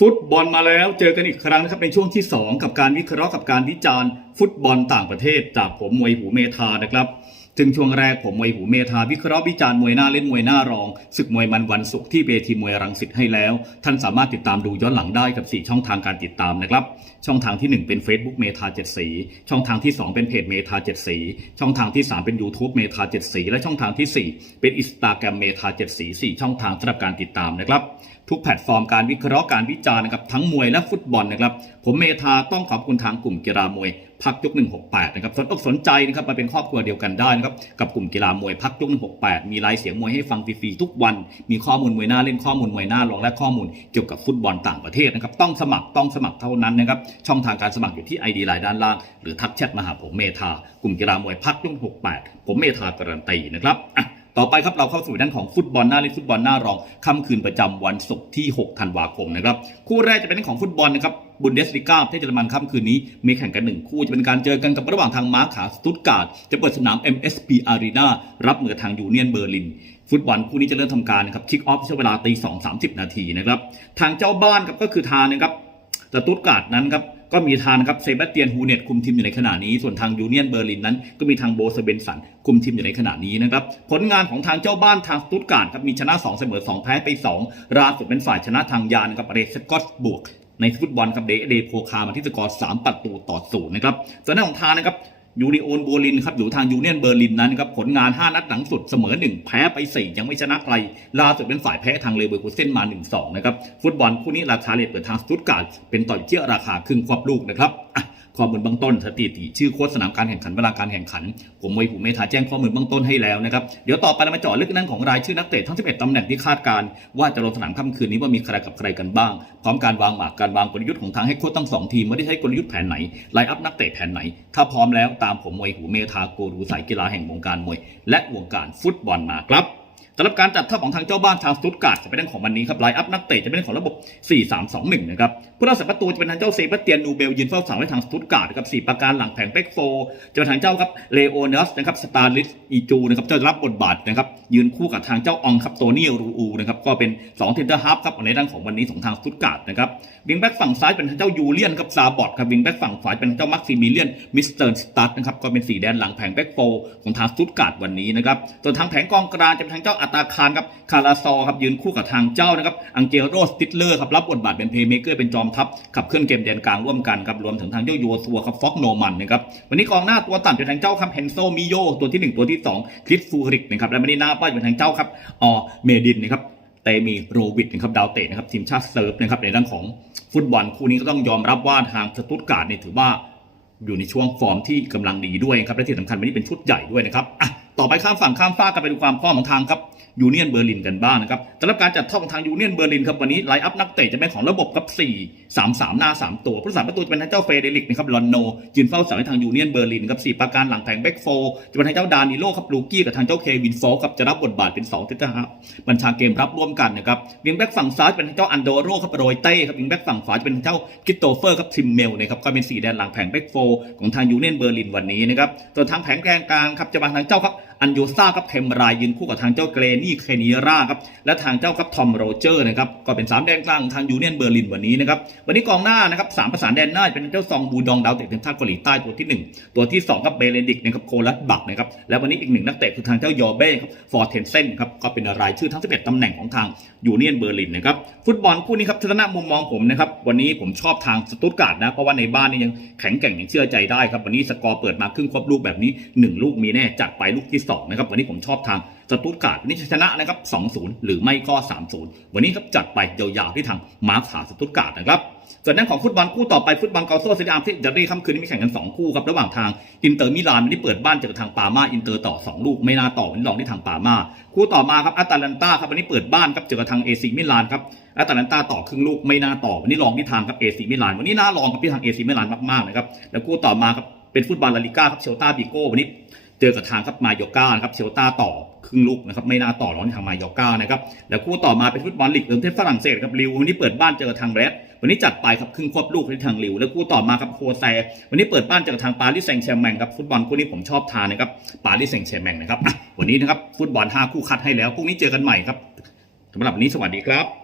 ฟุตบอลมาแล้วเจอกันอีกครั้งนะครับในช่วงที่ 2 กับการวิเคราะห์กับการวิจารณ์ ฟุตบอลต่างประเทศ จากผมมวยหูเมธานะครับ ซึ่งช่วงแรกผมมวยหูเมธาวิเคราะห์วิจารณ์มวยหน้าเล่นมวยหน้ารองศึกมวยมันวันศุกร์ที่เวทีมวยรังสิตให้แล้ว ท่านสามารถติดตามดูย้อนหลังได้กับ 4 ช่องทางการติดตามนะครับ ช่องทางที่ 1 เป็น Facebook เมธาเจ็ดสี ช่องทางที่ 2 เป็นเพจเมธาเจ็ดสี ช่องทางที่ 3 เป็น YouTube เมธาเจ็ดสี และช่องทางทีสี่4 เป็นอินสตาแกรมเมธาเจ็ดสี4ช่องทางสำหรับการติดตามนะครับทุกแพลตฟอร์มการวิเคราะห์การวิจารณ์นะครับทั้งมวยและฟุตบอลนะครับผมเมธาต้องขอบคุณทางกลุ่มกีฬามวย พักยก 168 นะครับสนอกสนใจนะครับมาเป็นครอบครัวเดียวกันได้นะครับกับกลุ่มกีฬามวยพักยก 168 มีรายเสียงมวยให้ฟังฟรีๆทุกวัน มีข้อมูลมวยหน้าเล่นข้อมูลมวยหน้ารองและข้อมูลเกี่ยวกับฟุตบอลต่างประเทศนะครับต้องสมัครต้องสมัครเท่านั้นนะครับช่องทางการสมัครอยู่ที่ ID ไลน์ด้านล่าง หรือทักแชทมาหาผมเมธากลุ่มกีฬามวยพักยก 168 ผมเมธาการันตีนะครับต่อไปครับเราเข้าสู่ด้านของฟุตบอลหน้าเล่นฟุตบอลหน้ารองค่ำคืนประจำวันศุกร์ที่ 6 ธันวาคมนะครับคู่แรกจะเป็นเรื่องของฟุตบอลนะครับ บุนเดสลิก้าประเทศเยอรมันค่ำคืนนี้ มีแข่งกันหนึ่งคู่จะเป็นการเจอกันกับระหว่างทางมาร์คขาสตุตการ์ดจะเปิดสนาม MSP Arena รับมือทางยูเนียนเบอร์ลิน ฟุตบอลคู่นี้จะเริ่มทำการนะครับคิกออฟใช้เวลาตีสองสามสิบนาทีนะครับทางเจ้าบ้านครับก็คือทางนะครับสตุตการ์ดนั้นครับก็มีทางนครับเซบาสเตียนฮูเนตคุมทีมอยู่ในขณะนี้ ส่วนทางยูเนียนเบอร์ลินนั้น ก็มีทางโบสเบนสันคุมทีมอยู่ในขณะนี้นะครับผลงานของทางเจ้าบ้านทางสตุตการ์ดครับมีชนะ 2 เสมอ 2 แพ้ไป 2 ราสุดเป็นฝ่ายชนะทางยานกับเรสกอตบวก ในฟุตบอลครับเดเดโพคามาที่สกอร์3ประตูต่อศูนย์นะครับส่วนหน้าของทางนะครับยูริโอนโบลินครับอยู่ทางยูเนียนเบอร์ลินนั้นนะครับผลงาน 5 นัดหลังสุดเสมอ 1 แพ้ไป 4 ยังไม่ชนะใครล่าสุดเป็นฝ่ายแพ้ทางเลเวอร์คูเซ่นมา 1-2 นะครับ ฟุตบอลคู่นี้ราคาเลทเปิดทางสตุตการ์ดเป็นต่อยเที่ยราคาครึ่งควบลูกนะครับ ข้อมูลเบื้องต้นสถิติชื่อโค้ชสนามการแข่งขันเวลาการแข่งขัน ผมมวยผูเมธาแจ้งข้อมูลเบื้องต้นให้แล้วนะครับเดี๋ยวต่อไปเรามาเจาะลึกเรื่งของรายชื่อนักเตะทั้ง 11ตำแหน่งที่คาดการว่าจะลงสนามค่ำคืนนี้ว่ามีใครกับใครกันบ้าง พร้อมการวางหมากการวางกลยุทธ์ของทางให้โค้ชทั้งสองทีมไม่ได้ใช้กลยุทธ์แผนไหนไลน์อัพนักเตะแผนไหน ถ้าพร้อมแล้วตามผมมวยหูเมธาโกรูสายกีฬาแห่งวงการมวย และวงการฟุตบอลมาครับำหรับการจัดทัพของทางเจ้าบ้านทางสตุตการ์ดจะเป็นเรื่องของวันนี้ครับไลน์อัพนักเตะจะเป็นเรื่องของระบบ 4-3-2-1 นะครับผู้รักษาประตูจะเป็นทางเจ้าเซบาสเตียนนูเบลยืนเฝ้าเสาไว้ทางสตุตการ์ดนะครับสี่ประการหลังแผงเบ็กโฟจะเป็นทางเจ้าครับเลโอเนสนะครับสตาร์ลิสอีจูนะครับจะรับบทบาทนะครับยืนคู่กับทางเจ้าอองครับโตนี่รูอูนะครับก็เป็น2เทนเตอร์ฮาร์ฟครับในด้านของวันนี้ของทางสตุตการ์ดนะครับวิงแบ็กฝั่งซ้ายเป็นทางเจ้ายูเลียนครับซาบอดครับวิงแบ็กฝั่งขวาเป็นทางเจ้ามักซิมิเลียนมิสเตอร์สตัดนะครับก็เป็นสีแดนหลังแผงแบ็กโฟของทางสตุตการ์ดวันนี้นะครับส่วนทางแผงกองกลางจะเป็นทางเจ้าอัตาคารครับคาราซอครับยืนคู่กับทางเจ้านะครับอังเกโรสติตเลอร์ครับรับบทบาทเป็นเพลย์เมเกอร์เป็นจอมทัพขับเคลื่อนเกมแดนกลางร่วมกันครับรวมถึงทางเจ้าโยซัวครับฟ็อกโนมันนะครับวันนี้กองหน้าตัวต่ำเป็นทางเจ้าครับเฮนโซมิโยตัวที่ 1 ตัวที่ 2 คริสฟูริกนะครับและวันนี้หน้าป้ายเป็นทางเจ้าครับออเมดินนะครับเตมีโรวิดนะครับดาวเตะนะครับทีมชาติเซิร์ฟนะครับในเรื่องของฟุตบอลคู่นี้ก็ต้องยอมรับว่าทางสตุตการ์ดเนี่ยถือว่าอยู่ในช่วงฟอร์มที่กำลังดีด้วยครับและที่สำคัญวันนี้เป็นชุดใหญ่ด้วยนะครับอะ ต่อไปข้ามฝั่งข้ามฟากกันไปดูความพร้อมของทางครับยูเนียนเบอร์ลินกันบ้างนะครับสำหรับการจัดท่อของทางยูเนียนเบอร์ลินครับวันนี้ไลน์อัพนักเตะจะเป็นของระบบครับ4 3 3 หน้า 3 ตัวผู้รักษาประตูจะเป็นทางเจ้าเฟเดริกนะครับลอนโนยืนเฝ้าเสาให้ทางยูเนียนเบอร์ลินครับสี่ประการหลังแผงแบ็กโฟจะเป็นทางเจ้าดานิโลครับลูกี้กับทางเจ้าเควินโฟครับจะรับบทบาทเป็น2เซนเตอร์ฮาล์ฟบัญชาเกมรับร่วมกันนะครับวิงแบ็กฝั่งซ้ายเป็นทางเจ้าอันโดโรครับโรยเต้ครับวิงแบ็กฝั่งขวาจะเป็นทางเจ้ากิตโตเฟอร์ครับทิมเมลนะครับก็เป็นสีแดนหลังแผงแบ็กโฟของทางยูเนียนเบอร์ลินวันนี้นะครับส่วนทางแผงแกนกลางครับจะมาทางเจ้าครับ อันโยซ่ากับเทมรายยืนคู่กับทางเจ้าเกรนี่เคนีราครับและทางเจ้าครับทอมโรเจอร์นะครับก็เป็น 3 แดนกลางทางยูเนียนเบอร์ลินวันนี้นะครับวันนี้กองหน้านะครับสามประสานแดนหน้าเป็นเจ้าซองบูดองดาวเตะทีมชาติเกาหลีใต้ตัวที่ 1 ตัวที่2ครับเบเลนดิกนะครับโคลัสบักนะครับและวันนี้อีกหนึ่งนักเตะคือทางเจ้ายอเบ้ครับฟอร์เทนเซนครับก็เป็นรายชื่อทั้ง11ตำแหน่งของทางยูเนียนเบอร์ลินนะครับฟุตบอลคู่นี้ครับทัศนะมุมมองผมนะครับวันนี้ผมชอบทางสตุตการ์ดนะเพราะว่าในบ้านนี่ยังแข็งแกร่งย่างเชื่อใจได้ครับวันนี้สกอร์เปิดมาครึ่งควบลูกแบบนี้หนึ่งลูกมีแน่จัดไปลูกที่สองนะครับวันนี้ผมชอบทางสตุตการ์ดวันนี้ชนะนะครับ2-0 หรือไม่ก็ 3-0 วันนี้ครับจัดไปยาวๆที่ทางมาร์คหาสตุตการ์ดนะครับส่วนด้านของฟุตบอลคู่ต่อไปฟุตบอลเกาโซซีดามที่จะได้ค่ำคืนนี้มีแข่งกัน2คู่ครับระหว่างทางอินเตอร์มิลานวันนี้เปิดบ้านเจอกับทางปามาอินเตอร์ต่อ 2 ลูกไม่น่าต่อวันนี้ลองที่ทางปามาคู่ต่อมาครับอัตแลนตาครับวันนี้เปิดบ้านครับเจอกับทางเอซีมิลานครับอัตแลนตาต่อครึ่งลูกไม่น่าต่อวันนี้ลองที่ทางครับเอซีมิลานวันนี้น่าลองกับที่ทางเอซีมิลานมากๆนะครับแล้วคู่ต่อมาครับเป็นฟุตบอลลาลิก้าครับเชลตาบิโก้วันนี้ เจอกับทางครับมาโยก้านะครับเชลตาต่อครึ่งลูกนะครับไม่น่าต่อร้อนทางมาโยก้านะครับแล้วคู่ต่อมาเป็นฟุตบอลลีกเอิงเทพฝรั่งเศสครับลิววันนี้เปิดบ้านเจอกับทางแรดวันนี้จัดไปครับครึ่งควบลูกที่ทางลิวแล้วคู่ต่อมาครับโคแซวันนี้เปิดบ้านเจอกับทางปารีสแซงต์แชร์แมงครับฟุตบอลคู่นี้ผมชอบทานนะครับปารีสแซงต์แชร์แมงนะครับวันนี้นะครับฟุตบอลห้าคู่คัดให้แล้วพรุ่งนี้เจอกันใหม่ครับสำหรับวันนี้สวัสดีครับ